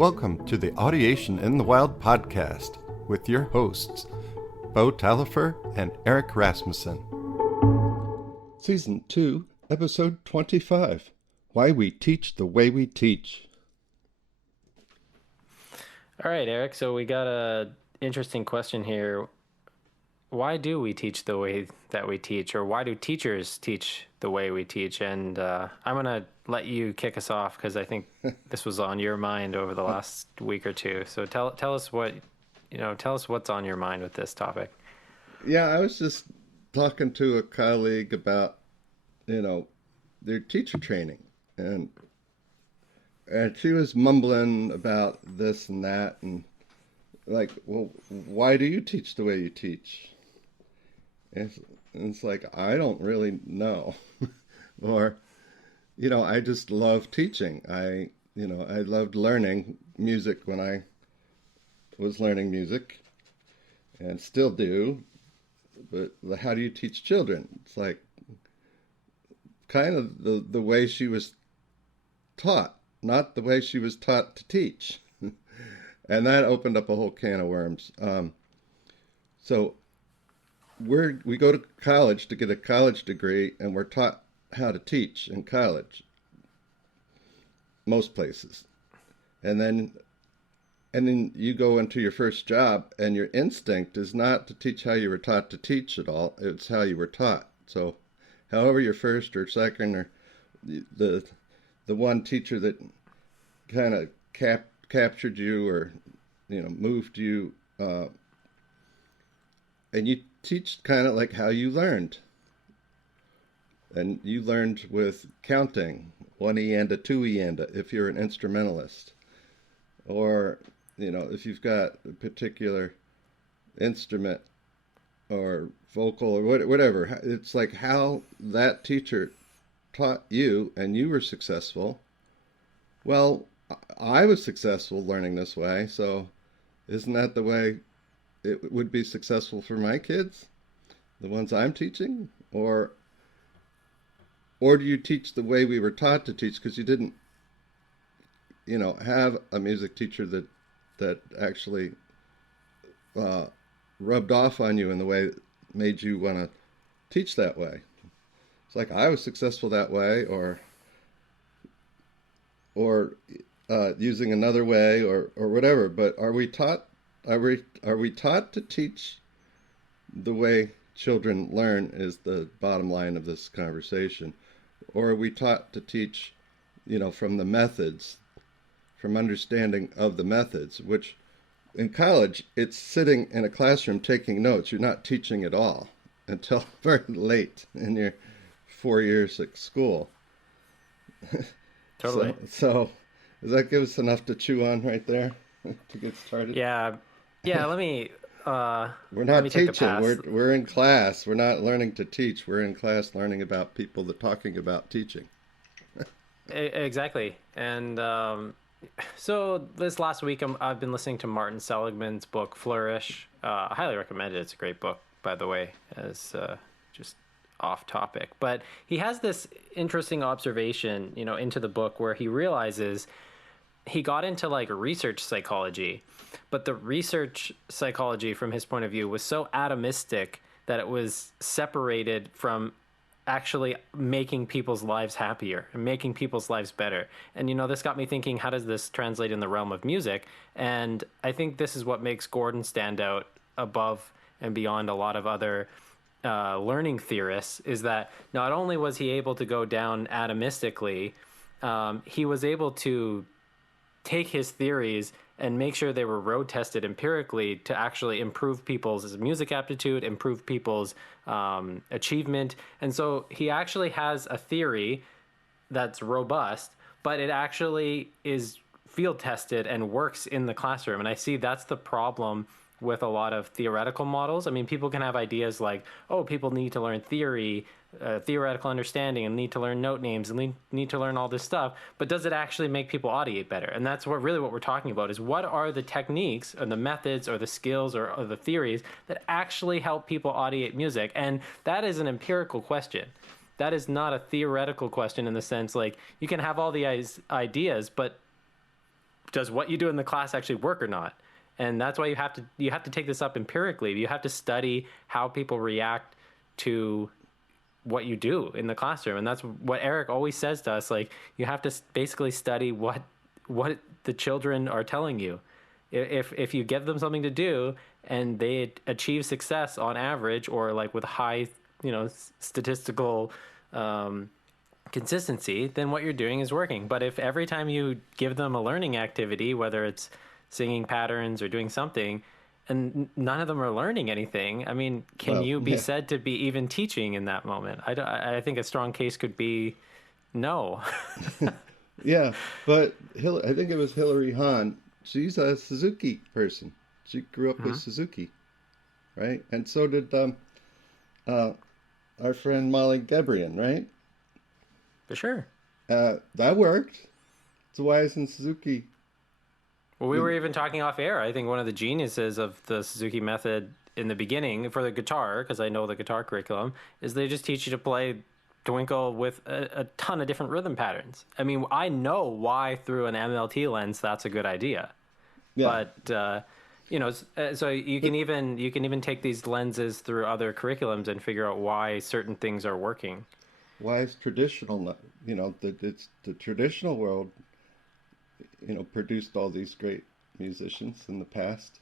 Welcome to the Audiation in the Wild podcast with your hosts, Beau Taillefer and Eric Rasmussen. Season 2, Episode 25, Why We Teach the Way We Teach. All right, Eric, so we got a interesting question here. Why do we teach the way that we teach, or why do teachers teach the way we teach? And I'm going to let you kick us off because I think this was on your mind over the last week or two. So tell us what's on your mind with this topic. Yeah, I was just talking to a colleague about, their teacher training, and she was mumbling about this and that, and like, well, why do you teach the way you teach? And it's like, I don't really know. Or, I just love teaching. I loved learning music when I was learning music and still do. But how do you teach children? It's like kind of the way she was taught, not the way she was taught to teach. And that opened up a whole can of worms. So we go to college to get a college degree, and we're taught how to teach in college, most places. And then you go into your first job, and your instinct is not to teach how you were taught to teach at all. It's how you were taught. So however your first or second or the one teacher that kind of captured you or moved you, and you teach kind of like how you learned. And you learned with counting, 1 and a 2 and a, if you're an instrumentalist. Or, if you've got a particular instrument or vocal or whatever. It's like how that teacher taught you and you were successful. Well, I was successful learning this way, so isn't that the way it would be successful for my kids, the ones I'm teaching? Or do you teach the way we were taught to teach because you didn't, have a music teacher that actually rubbed off on you in the way that made you want to teach that way? It's like I was successful that way, or using another way, or whatever. But are we taught to teach the way children learn is the bottom line of this conversation? Or are we taught to teach, from the methods, from understanding of the methods, which in college, it's sitting in a classroom taking notes. You're not teaching at all until very late in your 4 years at school. Totally. So does that give us enough to chew on right there to get started? Yeah. Let me... we're not teaching. We're in class. We're not learning to teach. We're in class learning about people that talking about teaching. Exactly. And so this last week, I've been listening to Martin Seligman's book Flourish. I highly recommend it. It's a great book, by the way, as just off topic. But he has this interesting observation, into the book where he realizes he got into like research psychology. But the research psychology, from his point of view, was so atomistic that it was separated from actually making people's lives happier and making people's lives better. And, this got me thinking, how does this translate in the realm of music? And I think this is what makes Gordon stand out above and beyond a lot of other learning theorists, is that not only was he able to go down atomistically, he was able to take his theories and make sure they were road tested empirically to actually improve people's music aptitude, improve people's achievement. And so he actually has a theory that's robust, but it actually is field tested and works in the classroom. And I see that's the problem with a lot of theoretical models. I mean, people can have ideas like, people need to learn theory, theoretical understanding, and need to learn note names, and need to learn all this stuff. But does it actually make people audiate better? And that's what we're talking about, is what are the techniques or the methods or the skills or the theories that actually help people audiate music? And that is an empirical question. That is not a theoretical question in the sense, like, you can have all the ideas, but does what you do in the class actually work or not? And that's why you have to take this up empirically. You have to study how people react to what you do in the classroom, and that's what Eric always says to us. Like, you have to basically study what the children are telling you. If you give them something to do and they achieve success on average, or like with high, statistical consistency, then what you're doing is working. But if every time you give them a learning activity, whether it's singing patterns or doing something, and none of them are learning anything, I mean, can Well, you be yeah, said to be even teaching in that moment? I think a strong case could be no. yeah. But I think it was Hillary Hahn. She's a Suzuki person. She grew up with Hmm. Suzuki, right? And so did uh, our friend Molly Gebrian, right? For sure. That worked. So why isn't Suzuki? Well, we were even talking off air. I think one of the geniuses of the Suzuki method in the beginning for the guitar, because I know the guitar curriculum, is they just teach you to play Twinkle with a ton of different rhythm patterns. I mean, I know why through an MLT lens that's a good idea, Yeah, but so but you can even take these lenses through other curriculums and figure out why certain things are working. why is traditional not? It's the traditional world. Produced all these great musicians in the past.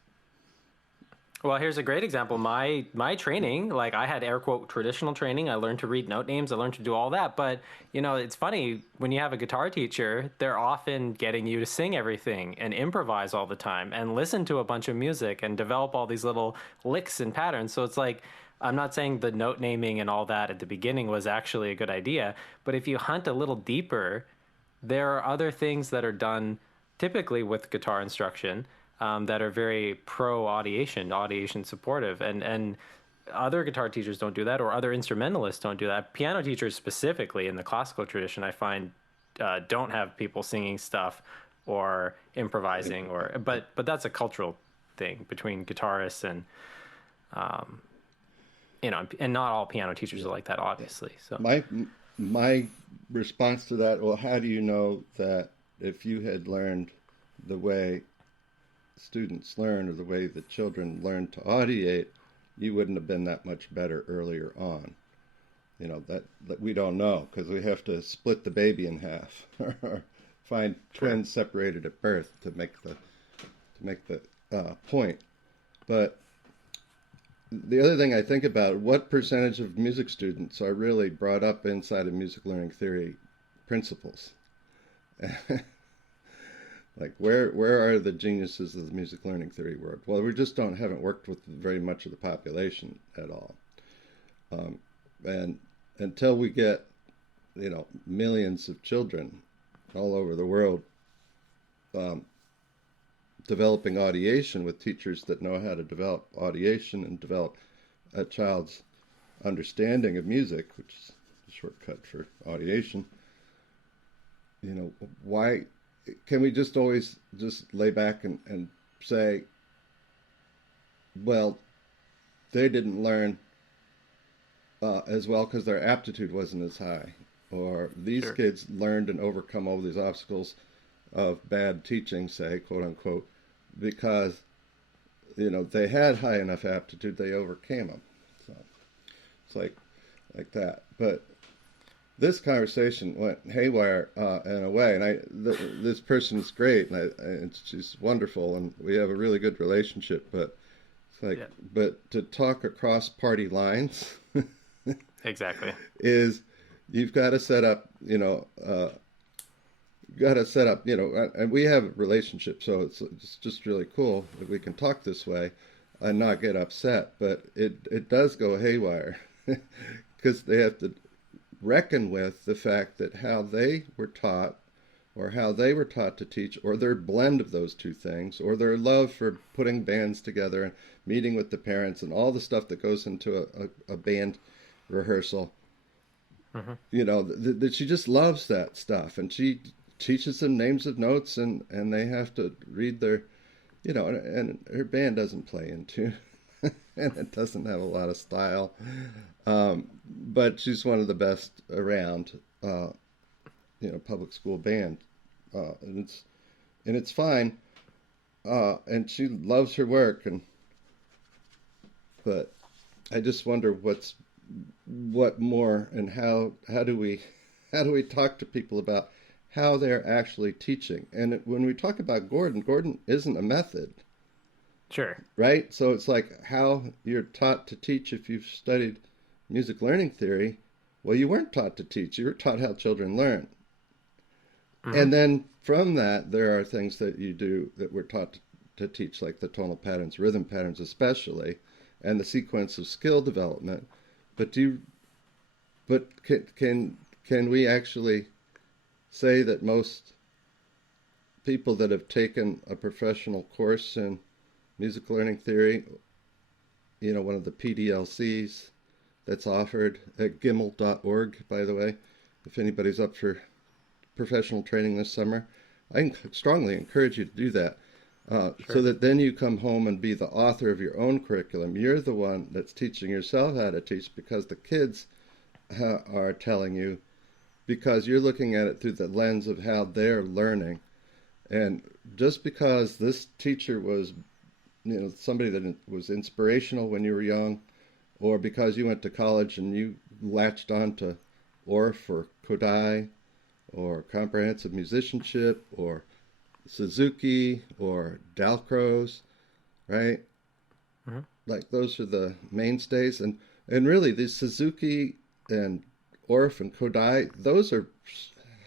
Well, here's a great example. My training, like, I had air quote traditional training. I learned to read note names. I learned to do all that. But it's funny when you have a guitar teacher, they're often getting you to sing everything and improvise all the time and listen to a bunch of music and develop all these little licks and patterns. So it's like, I'm not saying the note naming and all that at the beginning was actually a good idea, but if you hunt a little deeper, there are other things that are done typically with guitar instruction, that are very pro audiation supportive, and other guitar teachers don't do that, or other instrumentalists don't do that. Piano teachers specifically in the classical tradition, I find, don't have people singing stuff or improvising, or but that's a cultural thing between guitarists and and not all piano teachers are like that, obviously. So My my response to that, well, how do you know that if you had learned the way students learn or the way the children learn to audiate, you wouldn't have been that much better earlier on? That we don't know because we have to split the baby in half or find sure. twins separated at birth to make the point. But the other thing I think about, what percentage of music students are really brought up inside of music learning theory principles? Like, where are the geniuses of the music learning theory world? Well, we just haven't worked with very much of the population at all. And until we get, millions of children all over the world um, developing audiation with teachers that know how to develop audiation and develop a child's understanding of music, which is a shortcut for audiation, why can we just always just lay back and say, well, they didn't learn as well because their aptitude wasn't as high, or these Sure. kids learned and overcome all these obstacles of bad teaching, say, quote unquote, because they had high enough aptitude, they overcame them. So it's like that. But this conversation went haywire in a way, and this person is great, and she's wonderful, and we have a really good relationship. But it's like, Yeah. but to talk across party lines Exactly. is you've got to set up, and we have a relationship, so it's just really cool that we can talk this way and not get upset. But it does go haywire because they have to reckon with the fact that how they were taught or how they were taught to teach, or their blend of those two things, or their love for putting bands together and meeting with the parents and all the stuff that goes into a band rehearsal. Hmm. That she just loves that stuff, and she teaches them names of notes, and they have to read their, and her band doesn't play in tune, and it doesn't have a lot of style, but she's one of the best around, public school band, and and it's fine. And she loves her work, but I just wonder what more, and how do we talk to people about how they're actually teaching? And when we talk about Gordon isn't a method, Sure. right? So it's like how you're taught to teach if you've studied music learning theory. Well, you weren't taught to teach. You were taught how children learn. Hmm. And then from that, there are things that you do that we're taught to teach, like the tonal patterns, rhythm patterns especially, and the sequence of skill development. But can we actually say that most people that have taken a professional course in music learning theory, one of the PDLCs that's offered at gimel.org, by the way, if anybody's up for professional training this summer, I strongly encourage you to do that. So Sure. that then you come home and be the author of your own curriculum. You're the one that's teaching yourself how to teach because the kids are telling you, because you're looking at it through the lens of how they're learning. And just because this teacher was, somebody that was inspirational when you were young, or because you went to college and you latched on to Orff or Kodai or comprehensive musicianship or Suzuki or Dalcroze, right? Hmm. Like those are the mainstays, and really these Suzuki and Orff and Kodai, those are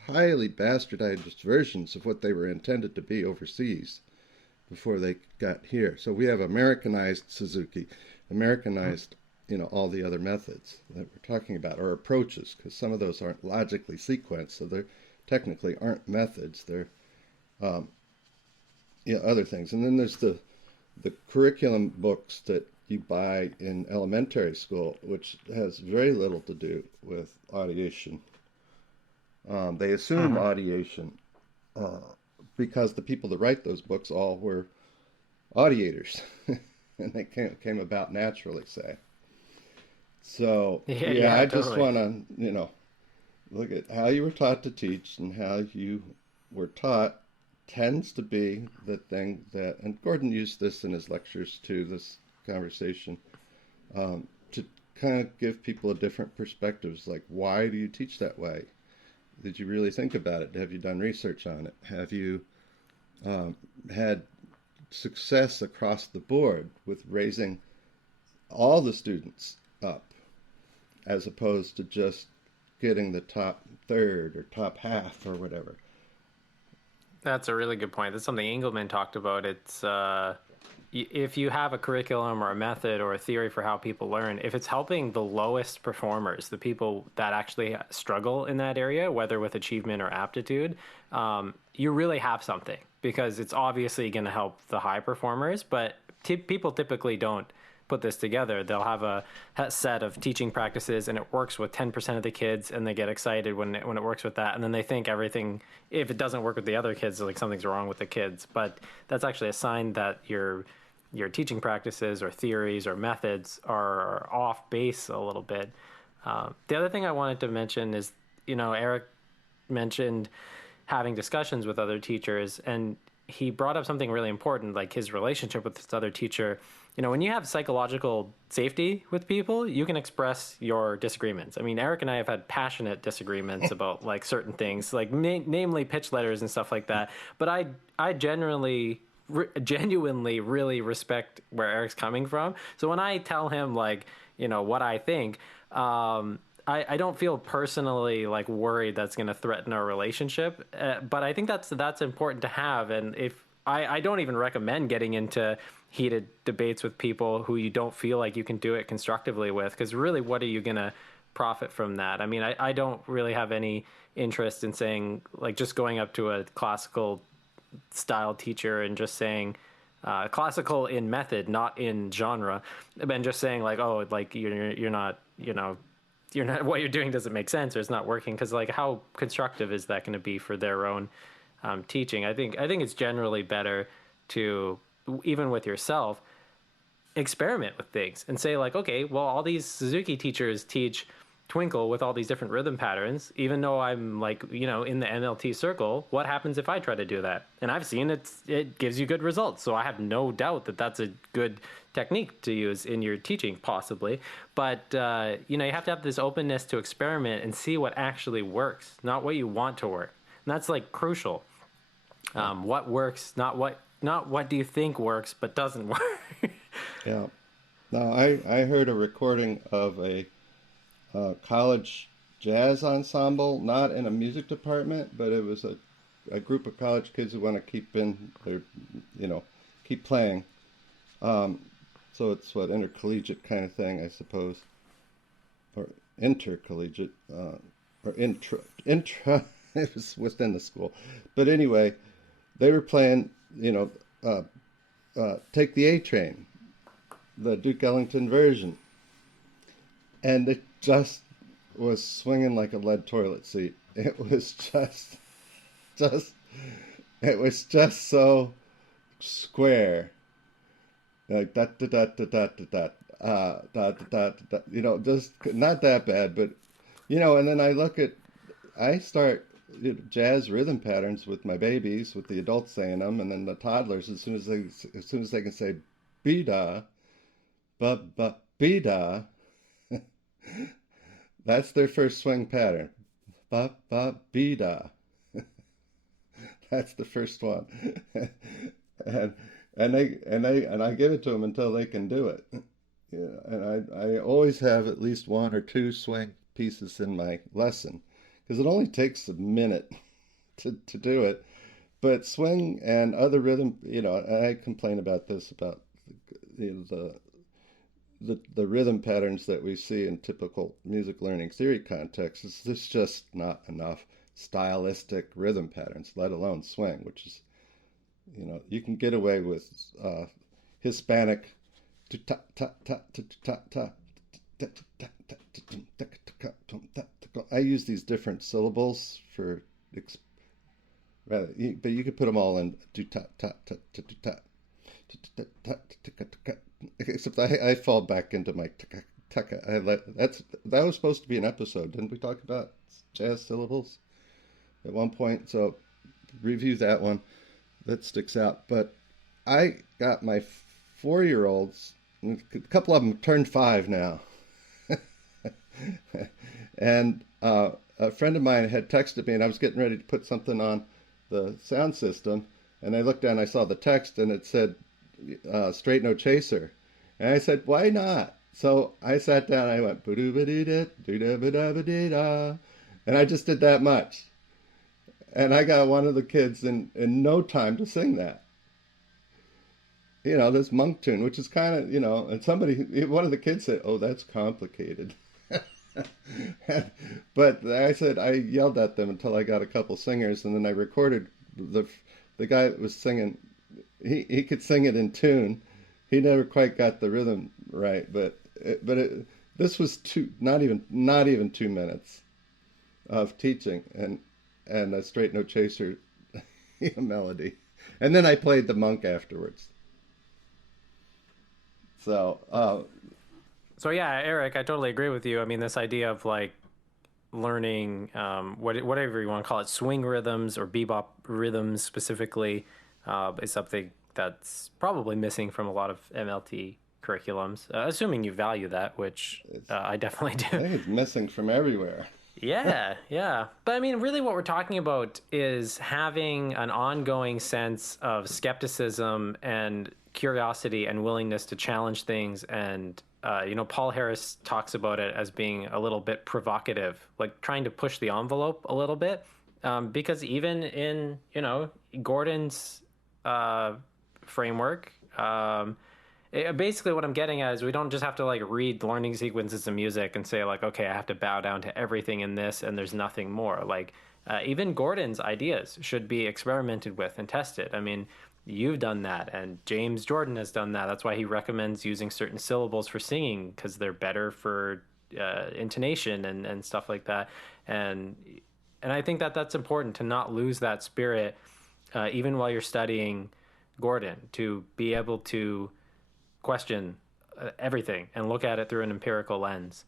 highly bastardized versions of what they were intended to be overseas before they got here. So we have Americanized Suzuki, Americanized, all the other methods that we're talking about, or approaches, because some of those aren't logically sequenced, so they're technically aren't methods. They're um, other things. And then there's the curriculum books that you buy in elementary school, which has very little to do with audiation. They assume Hmm. audiation uh, because the people that write those books all were audiators, and they came about naturally, say. So Yeah. yeah, Yeah. I just Totally. want to look at how you were taught to teach and how you were taught tends to be the thing that, and Gordon used this in his lectures too, this conversation, to kind of give people a different perspectives. Like, why do you teach that way? Did you really think about it? Have you done research on it? Have you um, had success across the board with raising all the students up as opposed to just getting the top third or top half or whatever? That's a really good point. That's something Engelman talked about. It's if you have a curriculum or a method or a theory for how people learn, if it's helping the lowest performers, the people that actually struggle in that area, whether with achievement or aptitude, you really have something because it's obviously going to help the high performers. But people typically don't put this together. They'll have a set of teaching practices and it works with 10% of the kids and they get excited when it works with that. And then they think everything, if it doesn't work with the other kids, like something's wrong with the kids. But that's actually a sign that your teaching practices or theories or methods are off base a little bit. The other thing I wanted to mention is, Eric mentioned having discussions with other teachers, and he brought up something really important, like his relationship with this other teacher. When you have psychological safety with people, you can express your disagreements. I mean, Eric and I have had passionate disagreements about like certain things, like namely pitch letters and stuff like that. But I genuinely really respect where Eric's coming from. So when I tell him like, what I think, I don't feel personally like worried that's going to threaten our relationship. But I think that's important to have. And if I don't even recommend getting into heated debates with people who you don't feel like you can do it constructively with, because really, what are you going to profit from that? I mean, I don't really have any interest in saying like just going up to a classical style teacher and just saying classical in method, not in genre, and just saying like, oh, like you're not, you're not, what you're doing doesn't make sense or it's not working, because like how constructive is that going to be for their own teaching? I think it's generally better to, even with yourself, experiment with things and say like, okay, well, all these Suzuki teachers teach twinkle with all these different rhythm patterns, even though I'm like, in the MLT circle. What happens if I try to do that? And I've seen it gives you good results. So I have no doubt that that's a good technique to use in your teaching, possibly. But, you have to have this openness to experiment and see what actually works, not what you want to work. And that's like crucial. What works, not what do you think works, but doesn't work. Yeah. Now, I heard a recording of a college jazz ensemble, not in a music department, but it was a group of college kids who want to keep in their, keep playing. So it's what, intercollegiate kind of thing, I suppose, or intercollegiate, or intra. It was within the school, but anyway, they were playing, Take the A Train, the Duke Ellington version, and it just was swinging like a lead toilet seat. It was just, it was just so square, like da da da da da da da, da da da, just not that bad, but and then I start jazz rhythm patterns with my babies, with the adults saying them, and then the toddlers, as soon as they can say be da, ba be da. That's their first swing pattern. Ba ba be da. That's the first one. and I give it to them until they can do it. Yeah, and I always have at least one or two swing pieces in my lesson because it only takes a minute to do it. But swing and other rhythm, and I complain about this about the rhythm patterns that we see in typical music learning theory contexts. There's just not enough stylistic rhythm patterns, let alone swing, which is, you can get away with Hispanic. I use these different syllables for rather, but you could put them all in except I fall back into my that was supposed to be an episode. Didn't we talk about jazz syllables at one point? So review that one. That sticks out. But I got my 4-year-olds, a couple of them turned 5 now. And a friend of mine had texted me, and I was getting ready to put something on the sound system, and I looked down, I saw the text, and it said straight no chaser. And I said, why not? So I sat down, I went, and I just did that much. And I got one of the kids in no time to sing that. This monk tune, which is kind of, and one of the kids said, oh, that's complicated. But I yelled at them until I got a couple singers, and then I recorded the guy that was singing. He could sing it in tune. He never quite got the rhythm right, but this was not even 2 minutes of teaching and a straight no chaser melody, and then I played the monk afterwards. So yeah, Eric, I totally agree with you. I mean, this idea of like learning whatever you want to call it, swing rhythms or bebop rhythms specifically, is something that's probably missing from a lot of MLT curriculums, assuming you value that, which I definitely do. I think it's missing from everywhere. Yeah. But I mean, really what we're talking about is having an ongoing sense of skepticism and curiosity and willingness to challenge things. And, Paul Harris talks about it as being a little bit provocative, like trying to push the envelope a little bit. Because even in, Gordon's framework, basically what I'm getting at is we don't just have to like read learning sequences of music and say like, okay, I have to bow down to everything in this and there's nothing more. Like even Gordon's ideas should be experimented with and tested. I mean, you've done that, and James Jordan has done that. That's why he recommends using certain syllables for singing, because they're better for intonation and stuff like that. And I think that that's important, to not lose that spirit even while you're studying Gordon, to be able to question everything and look at it through an empirical lens.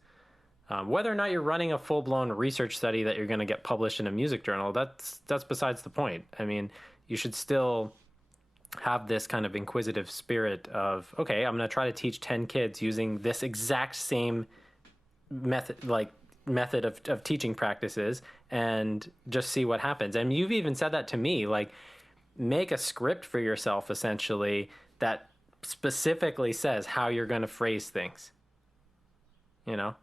Whether or not you're running a full-blown research study that you're going to get published in a music journal, that's besides the point. I mean, you should still have this kind of inquisitive spirit of, okay, I'm going to try to teach 10 kids using this exact same method of teaching practices and just see what happens. And you've even said that to me, like, make a script for yourself essentially that specifically says how you're going to phrase things, you know.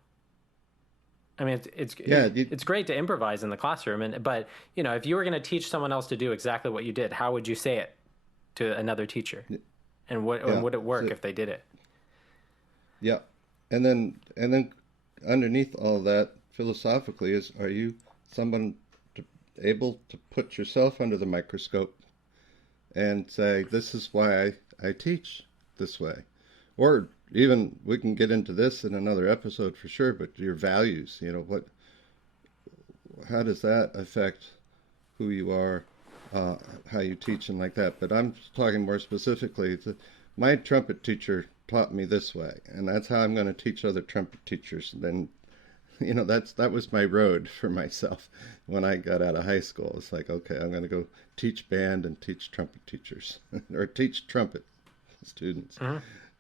I mean, it's great to improvise in the classroom, but you know, if you were going to teach someone else to do exactly what you did, how would you say it to another teacher, and would it work if they did it? Yeah, and then underneath all that philosophically is, are you someone able to put yourself under the microscope and say, this is why I teach this way? Or even, we can get into this in another episode for sure, but your values, how does that affect who you are, how you teach and like that? But I'm talking more specifically to my trumpet teacher taught me this way, and that's how I'm going to teach other trumpet teachers. And then, that was my road for myself when I got out of high school. It's like, okay, I'm going to go teach band and teach trumpet teachers or teach trumpet students. Uh-huh.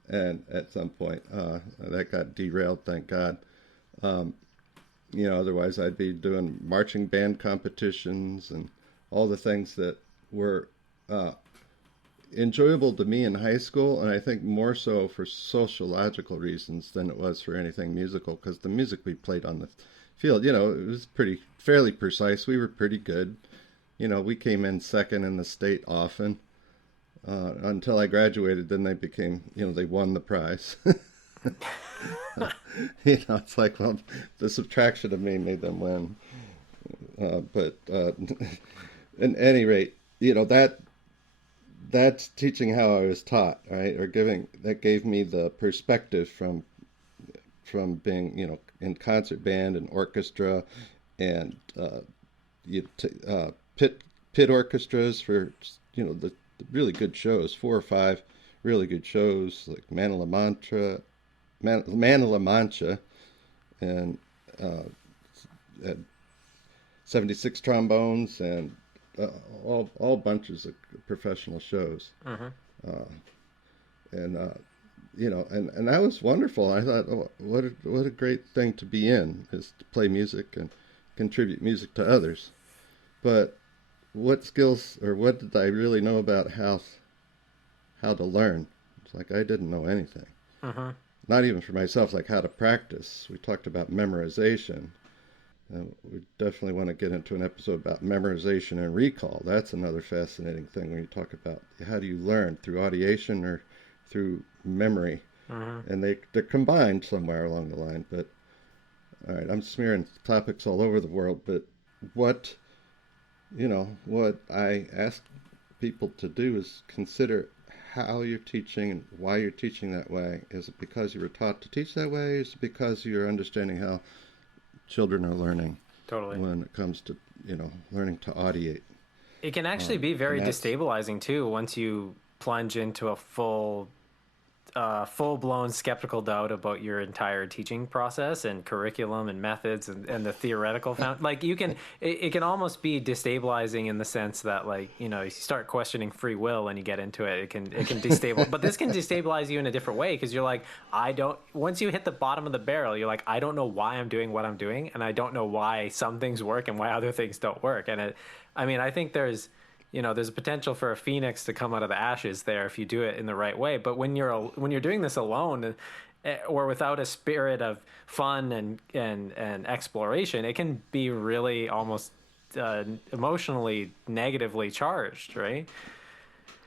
And at some point, that got derailed, thank God. Otherwise I'd be doing marching band competitions and all the things that were enjoyable to me in high school, and I think more so for sociological reasons than it was for anything musical, because the music we played on the field, it was fairly precise. We were pretty good. We came in second in the state often. Until I graduated, then they became, they won the prize. It's like, well, the subtraction of me made them win. But at any rate, that's teaching how I was taught, right? Or that gave me the perspective from being, in concert band and orchestra and pit orchestras for, the really good shows, 4 or 5 really good shows, like Man of La Mancha, and 76 trombones, and all bunches of professional shows. Uh-huh. And that was wonderful. I thought, oh, what a great thing to be in, is to play music and contribute music to others. But what skills, or what did I really know about how to learn? It's like I didn't know anything. Uh-huh. Not even for myself, like how to practice. We talked about memorization. We definitely want to get into an episode about memorization and recall. That's another fascinating thing when you talk about how do you learn, through audiation or through memory. Uh-huh. And they're combined somewhere along the line. But all right, I'm smearing topics all over the world, but what I ask people to do is consider how you're teaching and why you're teaching that way. Is it because you were taught to teach that way? Is it because you're understanding how children are learning? Totally. When it comes to, learning to audiate. It can actually be very destabilizing too once you plunge into a full-blown skeptical doubt about your entire teaching process and curriculum and methods and the theoretical like it can almost be destabilizing in the sense that, like, you start questioning free will and you get into it can destabilize. But this can destabilize you in a different way, because you're like, once you hit the bottom of the barrel, you're like, I don't know why I'm doing what I'm doing, and I don't know why some things work and why other things don't work. And I think there's a potential for a phoenix to come out of the ashes there if you do it in the right way. But when you're doing this alone, or without a spirit of fun and exploration, it can be really almost emotionally negatively charged, right?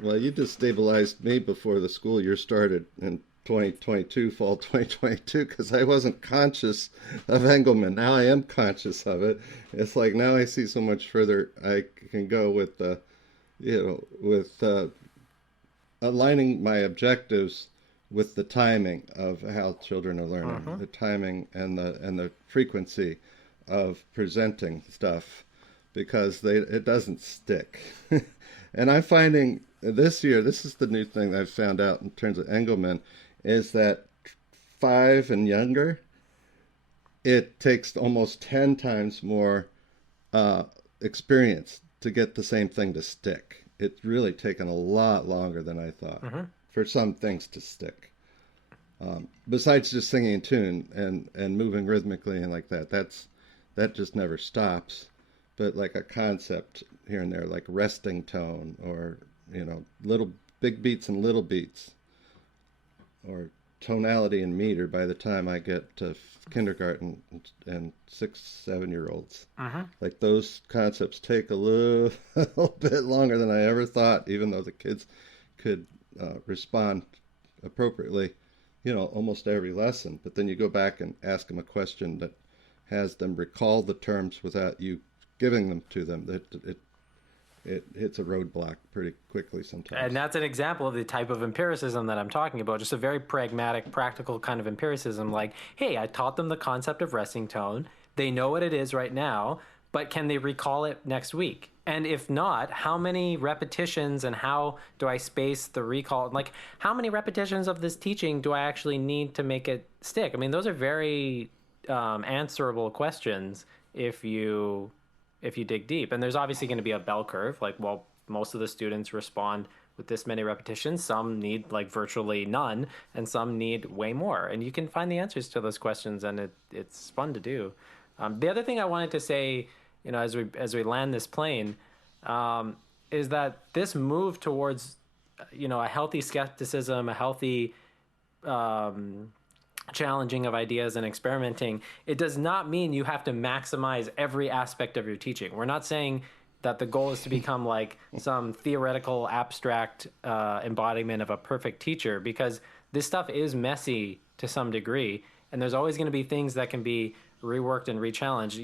Well, you just stabilized me before the school year started in 2022, fall 2022, because I wasn't conscious of Engelmann. Now I am conscious of it. It's like now I see so much further I can go with aligning my objectives with the timing of how children are learning, Uh-huh. the timing and the frequency of presenting stuff, because it doesn't stick. And I'm finding this year, this is the new thing that I've found out in terms of Engelmann, is that 5 and younger it takes almost 10 times more uh, experience to get the same thing to stick. It's really taken a lot longer than I thought Hmm. for some things to stick. Besides just singing a tune and moving rhythmically and like that, that just never stops. But like a concept here and there, like resting tone, or little big beats and little beats, or tonality and meter. By the time I get to kindergarten and 6, 7 year olds, Hmm. like those concepts take a little, little bit longer than I ever thought. Even though the kids could respond appropriately, almost every lesson. But then you go back and ask them a question that has them recall the terms without you giving them to them. That it hits a roadblock pretty quickly And sometimes. that's an example of the type of empiricism that I'm talking about. Just a very pragmatic, practical kind of empiricism. Like, hey, I taught them the concept of resting tone. They know what it is right now, but can they recall it next week? And if not, how many repetitions and how do I space the recall? Like, how many repetitions of this teaching do I actually need to make it stick? I mean, those are very answerable questions if you dig deep. And there's obviously going to be a bell curve. Like, well, most of the students respond with this many repetitions. Some need like virtually none, and some need way more. And you can find the answers to those questions, and it's fun to do. The other thing I wanted to say, as we land this plane, is that this move towards, a healthy skepticism, a healthy challenging of ideas and experimenting, it does not mean you have to maximize every aspect of your teaching. We're not saying that the goal is to become like some theoretical, abstract embodiment of a perfect teacher, because this stuff is messy to some degree, and there's always going to be things that can be reworked and rechallenged.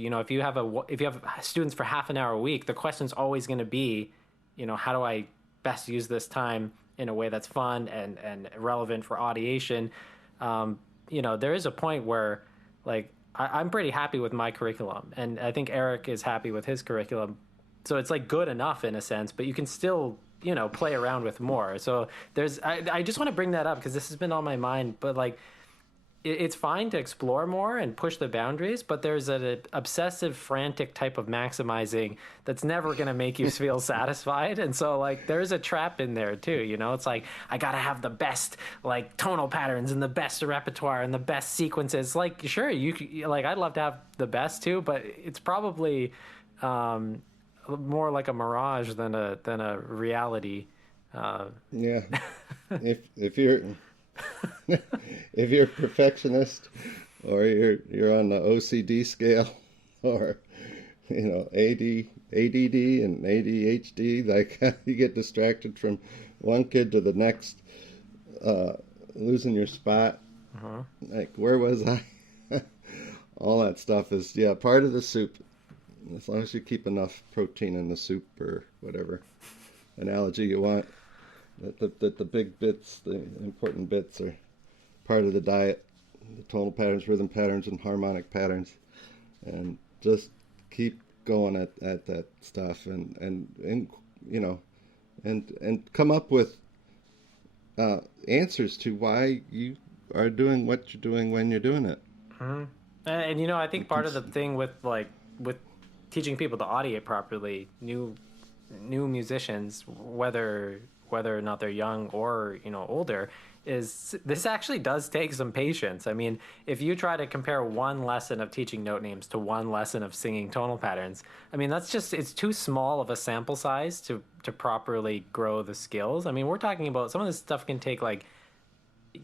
If you have students for half an hour a week, the question's always going to be, how do I best use this time in a way that's fun and relevant for audiation? There is a point where, like, I'm pretty happy with my curriculum, and I think Eric is happy with his curriculum. So it's like good enough in a sense, but you can still, play around with more. So I just want to bring that up because this has been on my mind, but like, it's fine to explore more and push the boundaries, but there's an obsessive, frantic type of maximizing that's never going to make you feel satisfied. And so, like, there's a trap in there too. It's like, I got to have the best, like, tonal patterns and the best repertoire and the best sequences. Like, sure, like, I'd love to have the best too, but it's probably more like a mirage than a reality. Yeah, if you're if you're a perfectionist, or you're on the OCD scale, or ADD and ADHD, like you get distracted from one kid to the next, losing your spot. Uh-huh. Like, where was I? All that stuff is, yeah, part of the soup. As long as you keep enough protein in the soup, or whatever analogy you want, that the big bits, the important bits, are part of the diet. The tonal patterns, rhythm patterns, and harmonic patterns, and just keep going at that stuff, and and come up with answers to why you are doing what you're doing when you're doing it. Mhm. And I think part of the thing with teaching people to audiate properly, new musicians, whether or not they're young or older, is this actually does take some patience. I mean, if you try to compare one lesson of teaching note names to one lesson of singing tonal patterns, I mean, it's too small of a sample size to properly grow the skills. I mean, we're talking about some of this stuff can take like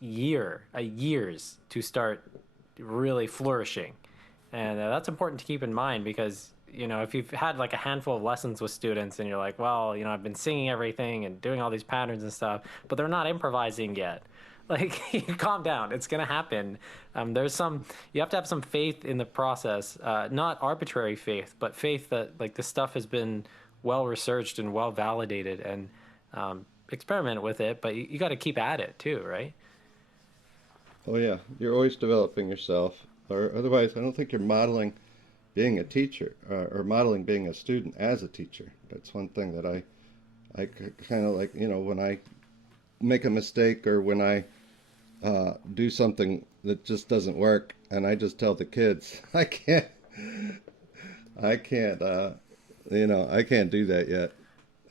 years to start really flourishing. And that's important to keep in mind because, if you've had like a handful of lessons with students and you're like, well, I've been singing everything and doing all these patterns and stuff, but they're not improvising yet. Like, calm down. It's going to happen. You have to have some faith in the process, not arbitrary faith, but faith that like this stuff has been well researched and well validated, and experiment with it, but you got to keep at it too, right? Oh yeah, you're always developing yourself, or otherwise, I don't think you're modeling being a teacher, or modeling being a student as a teacher. That's one thing that I kind of like. When I make a mistake, or when I do something that just doesn't work, and I just tell the kids, I can't, I can't do that yet,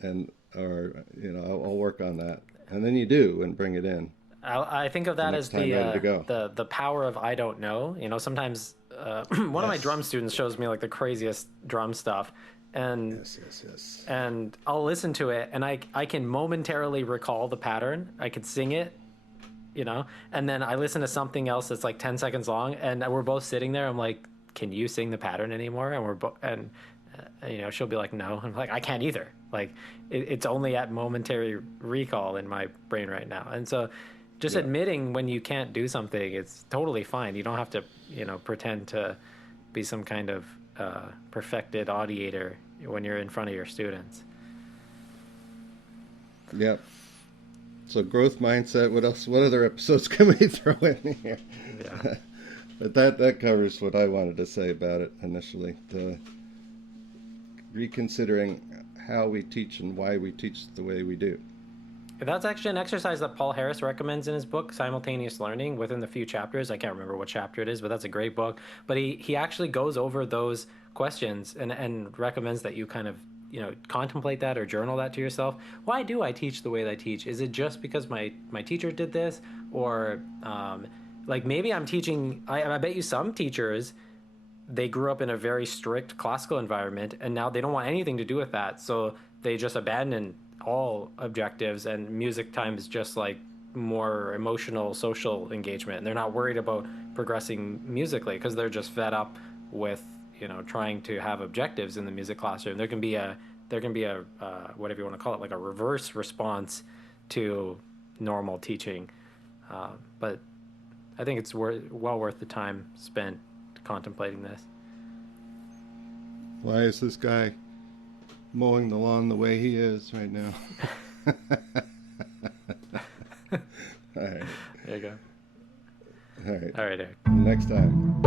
and or I'll work on that, and then you do and bring it in I think of the that next as time ready to go. the power of I don't know. Sometimes one of my drum Yes, students shows me like the craziest drum stuff, and yes, yes, yes. and I'll listen to it, and I can momentarily recall the pattern. I could sing it, and then I listen to something else that's like 10 seconds long, and we're both sitting there. I'm like, can you sing the pattern anymore? And we're both, and she'll be like, no. I'm like, I can't either. Like, it's only at momentary recall in my brain right now. And so just Yeah, admitting when you can't do something, it's totally fine. You don't have to, pretend to be some kind of perfected audiator when you're in front of your students. yeah. So growth mindset. What else? What other episodes can we throw in here? Yeah. But that covers what I wanted to say about it initially. The reconsidering how we teach and why we teach the way we do. That's actually an exercise that Paul Harris recommends in his book, Simultaneous Learning, within the few chapters. I can't remember what chapter it is, but that's a great book. But he actually goes over those questions and recommends that you kind of, contemplate that or journal that to yourself. Why do I teach the way that I teach? Is it just because my teacher did this? Or like maybe I'm teaching, I bet you some teachers, they grew up in a very strict classical environment and now they don't want anything to do with that. So they just abandon all objectives, and music time is just like more emotional social engagement, and they're not worried about progressing musically because they're just fed up with trying to have objectives in the music classroom. There can be a whatever you want to call it, like a reverse response to normal teaching, but I think it's well worth the time spent contemplating this. Why is this guy mowing the lawn the way he is right now? All right. There you go. All right. All right, Eric. Next time.